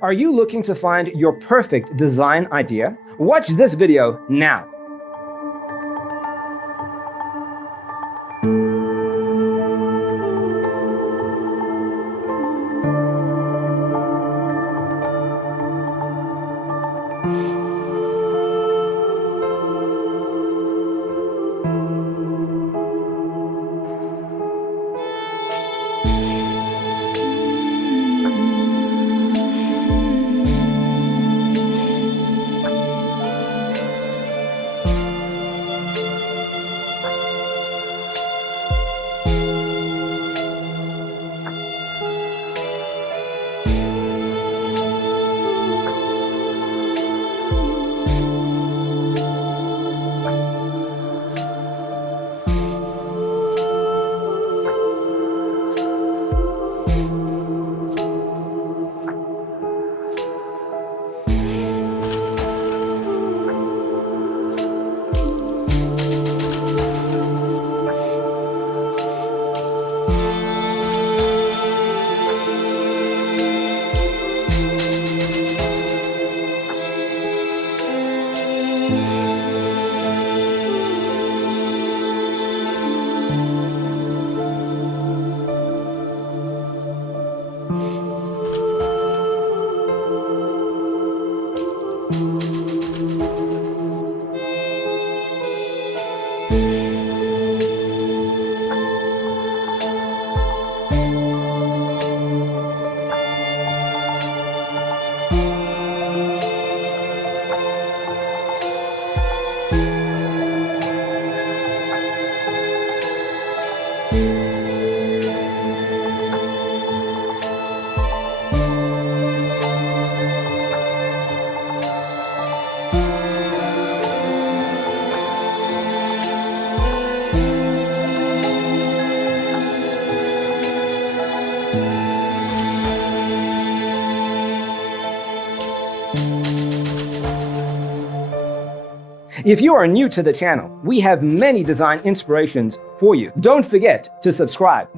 Are you looking to find your perfect design idea? Watch this video now. If you are new to the channel, we have many design inspirations for you. Don't forget to subscribe.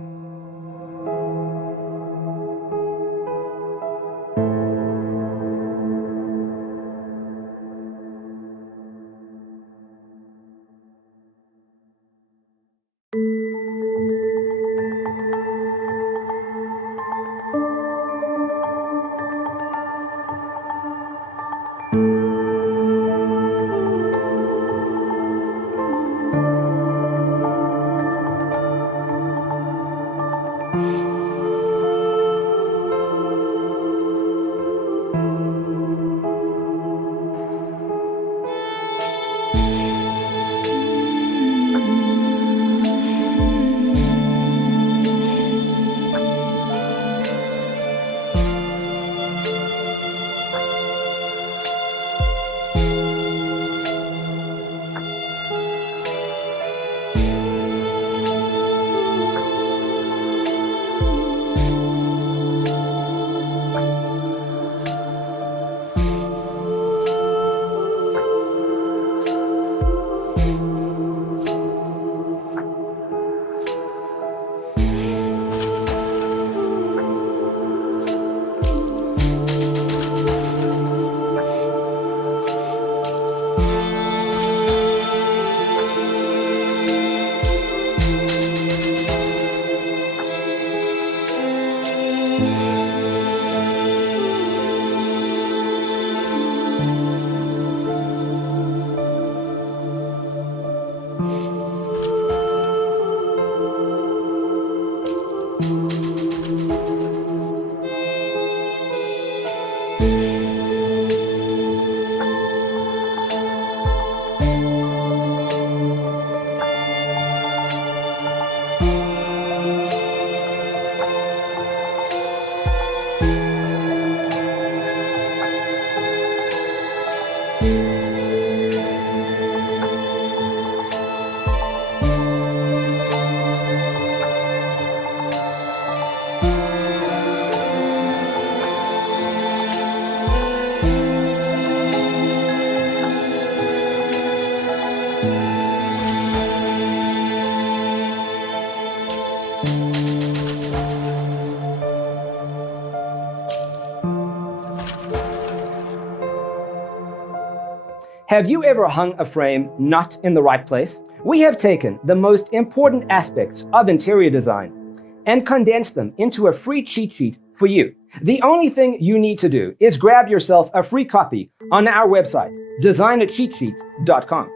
Have you ever hung a frame not in the right place? We have taken the most important aspects of interior design and condensed them into a free cheat sheet for you. The only thing you need to do is grab yourself a free copy on our website, designercheatsheet.com.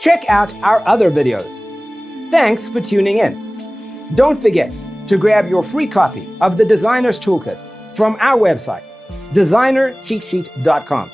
Check out our other videos. Thanks for tuning in. Don't forget to grab your free copy of the Designer's Toolkit from our website, designercheatsheet.com.